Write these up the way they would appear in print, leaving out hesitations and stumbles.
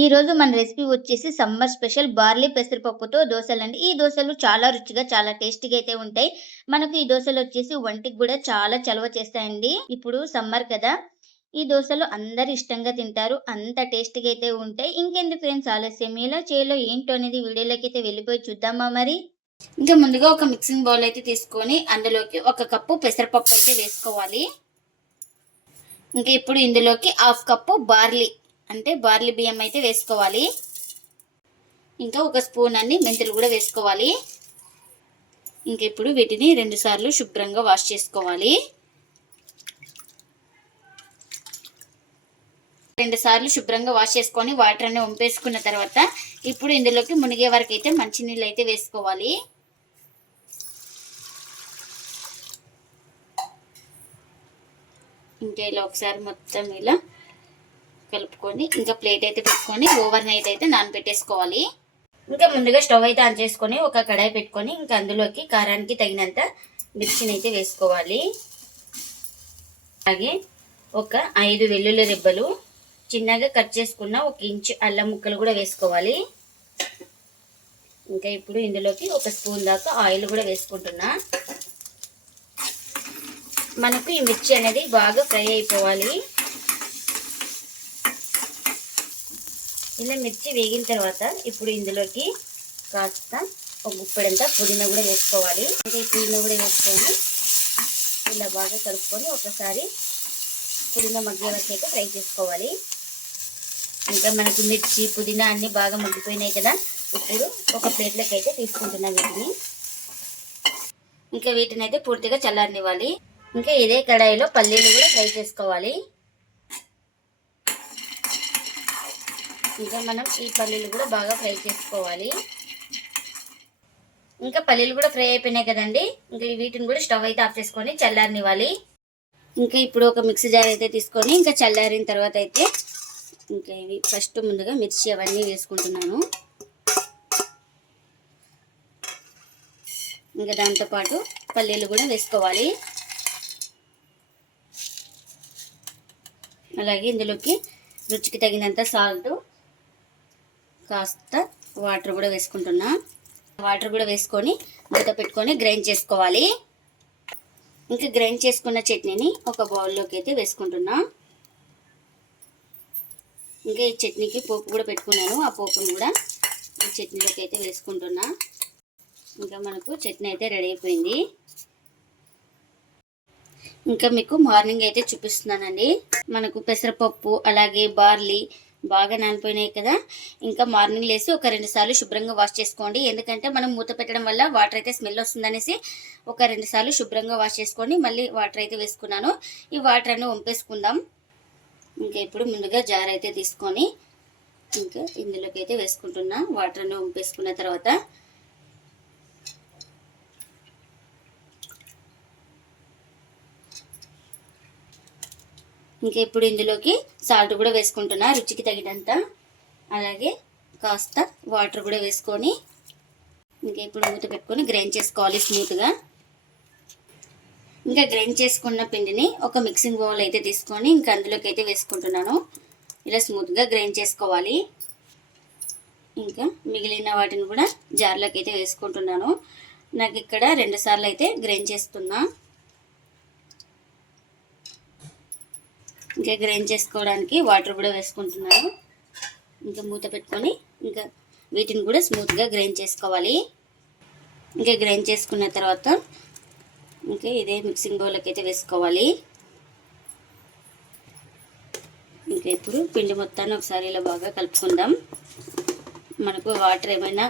ఈ రోజు మన రెసిపీ వచ్చేసి సమ్మర్ స్పెషల్ బార్లీ పెసరపప్పుతో దోసలండి. ఈ దోసలు చాలా రుచిగా, చాలా టేస్టీగా అయితే ఉంటాయి. మనకు ఈ దోసలు వచ్చేసి ఒంటికి కూడా చాలా చలవ చేస్తాయండి. ఇప్పుడు సమ్మర్ కదా! ఈ దోసలు అందరూ ఇష్టంగా తింటారు. అంత టేస్టీగా అయితే ఉంటాయి. ఇంకెందుకు ఫ్రెండ్స్ ఆలస్యం, ఎలా చేయాలో ఏంటో అనేది వీడియోలోకి అయితే వెళ్ళిపోయి చూద్దామా మరి? ఇంకా ముందుగా ఒక మిక్సింగ్ బౌల్ అయితే తీసుకొని అందులోకి 1 కప్పు పెసరపప్పు అయితే వేసుకోవాలి. ఇంకా ఇప్పుడు ఇందులోకి 1/2 కప్పు బార్లీ బియ్యం అయితే వేసుకోవాలి. ఇంకా 1 స్పూన్ అన్ని మెంతులు కూడా వేసుకోవాలి. ఇంకా ఇప్పుడు వీటిని 2 సార్లు శుభ్రంగా వాష్ చేసుకోవాలి. 2 సార్లు శుభ్రంగా వాష్ చేసుకొని వాటర్ అన్ని వంపేసుకున్న తర్వాత ఇప్పుడు ఇందులోకి మునిగే వరకు అయితే మంచినీళ్ళు అయితే వేసుకోవాలి. ఇంకా ఇలా ఒకసారి మొత్తం ఇలా కలుపుకొని ఇంకా ప్లేట్ అయితే పెట్టుకొని ఓవర్ నైట్ అయితే నానబెట్టేసుకోవాలి. ఇంకా ముందుగా స్టవ్ అయితే ఆన్ చేసుకొని ఒక కడాయి పెట్టుకొని ఇంకా అందులోకి కారానికి తగినంత మిర్చిని అయితే వేసుకోవాలి. అలాగే ఒక 5 వెల్లుల్లి రెబ్బలు, చిన్నగా కట్ చేసుకున్న 1 ఇంచు అల్లం ముక్కలు కూడా వేసుకోవాలి. ఇంకా ఇప్పుడు ఇందులోకి 1 స్పూన్ దాకా ఆయిల్ కూడా వేసుకుంటున్నా. మనకు ఈ మిర్చి అనేది బాగా ఫ్రై అయిపోవాలి. ఇలా మిర్చి వేగిన తర్వాత ఇప్పుడు ఇందులోకి కాస్త ఒక గుప్పెడంతా పుదీనా కూడా వేసుకోవాలి. ఇంకా ఈ పుదీనా కూడా వేసుకొని ఇలా బాగా కలుపుకొని ఒకసారి పుదీనా మగ్గే వరకు అయితే ఫ్రై చేసుకోవాలి. ఇంకా మనకు మిర్చి పుదీనా అన్నీ బాగా మగ్గిపోయినాయి కదా, ఇప్పుడు ఒక ప్లేట్లోకి అయితే తీసుకుంటున్నాం వీటిని. ఇంకా వీటిని అయితే పూర్తిగా చల్లారనివ్వాలి. ఇంకా ఇదే కడాయిలో పల్లీలు కూడా ఫ్రై చేసుకోవాలి. ఇంకా మనం ఈ పల్లీలు కూడా బాగా ఫ్రై చేసుకోవాలి. ఇంకా పల్లీలు కూడా ఫ్రై అయిపోయినాయి కదండి. ఇంకా వీటిని కూడా స్టవ్ అయితే ఆఫ్ చేసుకొని చల్లారనివ్వాలి. ఇంకా ఇప్పుడు ఒక మిక్సీ జార్ అయితే తీసుకొని ఇంకా చల్లారిన తర్వాత అయితే ఇంకా ఇవి ఫస్ట్ ముందుగా మిర్చి అవన్నీ వేసుకుంటున్నాను. ఇంకా దాంతోపాటు పల్లీలు కూడా వేసుకోవాలి. అలాగే ఇందులోకి రుచికి తగినంత సాల్ట్, కాస్త వాటర్ కూడా వేసుకుంటున్నా. వాటర్ కూడా వేసుకొని మూత పెట్టుకొని గ్రైండ్ చేసుకోవాలి. ఇంకా గ్రైండ్ చేసుకున్న చట్నీని ఒక బౌల్లోకి అయితే వేసుకుంటున్నా. ఇంకా ఈ చట్నీకి పోపు కూడా పెట్టుకున్నాను. ఆ పోపును కూడా ఈ చట్నీలోకి అయితే వేసుకుంటున్నా. ఇంకా మనకు చట్నీ అయితే రెడీ అయిపోయింది. ఇంకా మీకు మార్నింగ్ అయితే చూపిస్తున్నానండి. మనకు పెసరపప్పు అలాగే బార్లీ బాగా నానిపోయినాయి కదా. ఇంకా మార్నింగ్ లేసి ఒక 2 సార్లు శుభ్రంగా వాష్ చేసుకోండి. ఎందుకంటే మనం మూత పెట్టడం వల్ల వాటర్ అయితే స్మెల్ వస్తుందనేసి ఒక 2 సార్లు శుభ్రంగా వాష్ చేసుకొని మళ్ళీ వాటర్ అయితే వేసుకున్నాను. ఈ వాటర్ అన్ని వంపేసుకుందాం. ఇంకా ఇప్పుడు ముందుగా జార్ అయితే తీసుకొని ఇంకా ఇందులోకి అయితే వేసుకుంటున్నా. వాటర్ అన్ని వంపేసుకున్న తర్వాత ఇంకా ఇప్పుడు ఇందులోకి సాల్ట్ కూడా వేసుకుంటున్నా రుచికి తగినంత. అలాగే కాస్త వాటర్ కూడా వేసుకొని ఇంకా ఇప్పుడు మూత పెట్టుకొని గ్రైండ్ చేసుకోవాలి స్మూత్గా. ఇంకా గ్రైండ్ చేసుకున్న పిండిని ఒక మిక్సింగ్ బౌల్ అయితే తీసుకొని ఇంకా అందులోకి అయితే వేసుకుంటున్నాను. ఇలా స్మూత్గా గ్రైండ్ చేసుకోవాలి. ఇంకా మిగిలిన వాటిని కూడా జార్లోకి అయితే వేసుకుంటున్నాను. నాకు ఇక్కడ 2 సార్లు అయితే గ్రైండ్ చేస్తున్నా. ఇంకా గ్రైండ్ చేసుకోవడానికి వాటర్ కూడా వేసుకుంటున్నాను. ఇంకా మూత పెట్టుకొని ఇంకా వీటిని కూడా స్మూత్గా గ్రైండ్ చేసుకోవాలి. ఇంకా గ్రైండ్ చేసుకున్న తర్వాత ఇంకా ఇదే మిక్సింగ్ బౌల్లోకి అయితే వేసుకోవాలి. ఇంకా ఇప్పుడు పిండి మొత్తాన్ని ఒకసారి ఇలా బాగా కలుపుకుందాం. మనకు వాటర్ ఏమైనా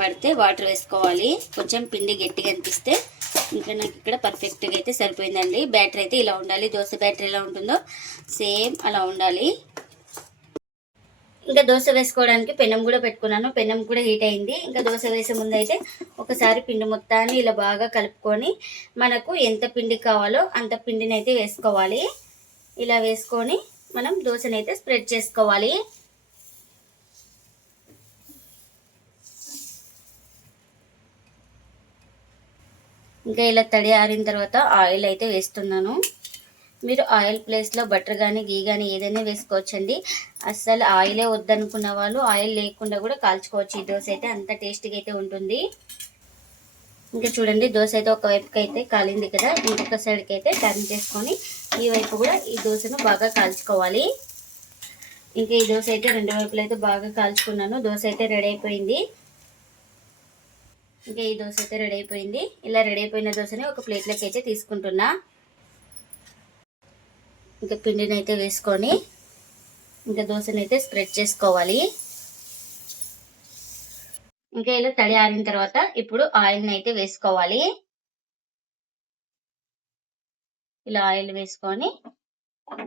పడితే వాటర్ వేసుకోవాలి. కొంచెం పిండి గట్టిగా అనిపిస్తే ఇంకా నాకు ఇక్కడ పర్ఫెక్ట్గా అయితే సరిపోయిందండి. బ్యాటర్ అయితే ఇలా ఉండాలి. దోశ బ్యాటర్ ఎలా ఉంటుందో సేమ్ అలా ఉండాలి. ఇంకా దోశ వేసుకోవడానికి పెనం కూడా పెట్టుకున్నాను. పెనం కూడా హీట్ అయింది. ఇంకా దోశ వేసే ముందు అయితే ఒకసారి పిండి మొత్తాన్ని ఇలా బాగా కలుపుకొని మనకు ఎంత పిండి కావాలో అంత పిండిని అయితే వేసుకోవాలి. ఇలా వేసుకొని మనం దోశనైతే స్ప్రెడ్ చేసుకోవాలి. ఇంకా ఇలా తడి ఆరిన తర్వాత ఆయిల్ అయితే వేస్తున్నాను. మీరు ఆయిల్ ప్లేస్లో బటర్ కానీ గీ కానీ ఏదైనా వేసుకోవచ్చండి. అస్సలు ఆయిలే వద్దనుకున్న వాళ్ళు ఆయిల్ లేకుండా కూడా కాల్చుకోవచ్చు. ఈ దోశ అయితే అంత టేస్టీగా అయితే ఉంటుంది. ఇంకా చూడండి దోశ అయితే ఒక వైపుకి అయితే కాలింది కదా, ఇంకొక సైడ్కి అయితే టర్న్ చేసుకొని ఈ వైపు కూడా ఈ దోశను బాగా కాల్చుకోవాలి. ఇంకా ఈ దోశ అయితే రెండు వైపులు అయితే బాగా కాల్చుకున్నాను. దోశ అయితే రెడీ అయిపోయింది. ఇంకా ఈ దోశ అయితే రెడీ అయిపోయింది. ఇలా రెడీ అయిపోయిన దోశని ఒక ప్లేట్లోకి అయితే తీసుకుంటున్నా. ఇంకా పిండిని అయితే వేసుకొని ఇంకా దోశని అయితే స్ప్రెడ్ చేసుకోవాలి. ఇంకా ఇలా తడి ఆరిన తర్వాత ఇప్పుడు ఆయిల్ని అయితే వేసుకోవాలి. ఇలా ఆయిల్ వేసుకొని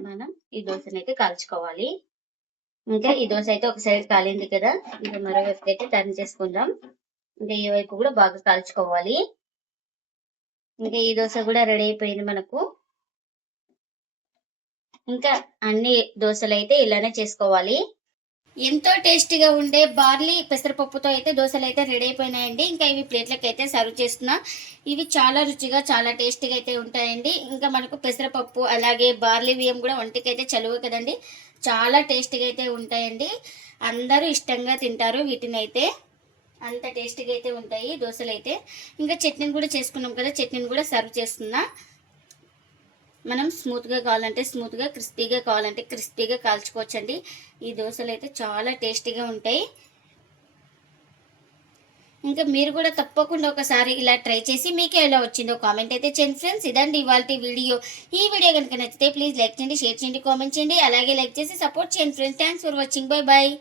మనం ఈ దోశని అయితే కాల్చుకోవాలి. ఇంకా ఈ దోశ అయితే ఒక సైడ్ కాలింది కదా, ఇంకా మరో వైపు అయితే టర్న్ చేసుకుందాం. ఇంకా ఈ వైపు కూడా బాగా కాల్చుకోవాలి. ఇంకా ఈ దోశ కూడా రెడీ అయిపోయింది మనకు. ఇంకా అన్ని దోశలు అయితే ఇలానే చేసుకోవాలి. ఎంతో టేస్టీగా ఉండే బార్లీ పెసరపప్పుతో అయితే దోశలు అయితే రెడీ అయిపోయినాయండి. ఇంకా ఇవి ప్లేట్లకి అయితే సర్వ్ చేస్తున్నా. ఇవి చాలా రుచిగా చాలా టేస్టీగా అయితే ఉంటాయండి. ఇంకా మనకు పెసరపప్పు అలాగే బార్లీ బియ్యం కూడా ఒంటికి అయితే చలువ కదండి, చాలా టేస్టీగా అయితే ఉంటాయండి. అందరూ ఇష్టంగా తింటారు వీటిని అయితే, అంత టేస్టీగా అయితే ఉంటాయి దోశలు అయితే. ఇంకా చట్నీని కూడా చేసుకున్నాం కదా, చట్నీని కూడా సర్వ్ చేస్తున్నా. మనం స్మూత్గా కావాలంటే స్మూత్గా, క్రిస్పీగా కావాలంటే క్రిస్పీగా కాల్చుకోవచ్చండి. ఈ దోశలు అయితే చాలా టేస్టీగా ఉంటాయి. ఇంకా మీరు కూడా తప్పకుండా ఒకసారి ఇలా ట్రై చేసి మీకే ఎలా వచ్చిందో కామెంట్ అయితే చేయండి ఫ్రెండ్స్. ఇదండి ఇవాల్టి వీడియో. ఈ వీడియో కనుక నచ్చితే ప్లీజ్ లైక్ చేయండి, షేర్ చేయండి, కామెంట్ చేయండి. అలాగే లైక్ చేసి సపోర్ట్ చేయండి friends. Thanks for watching. Bye bye.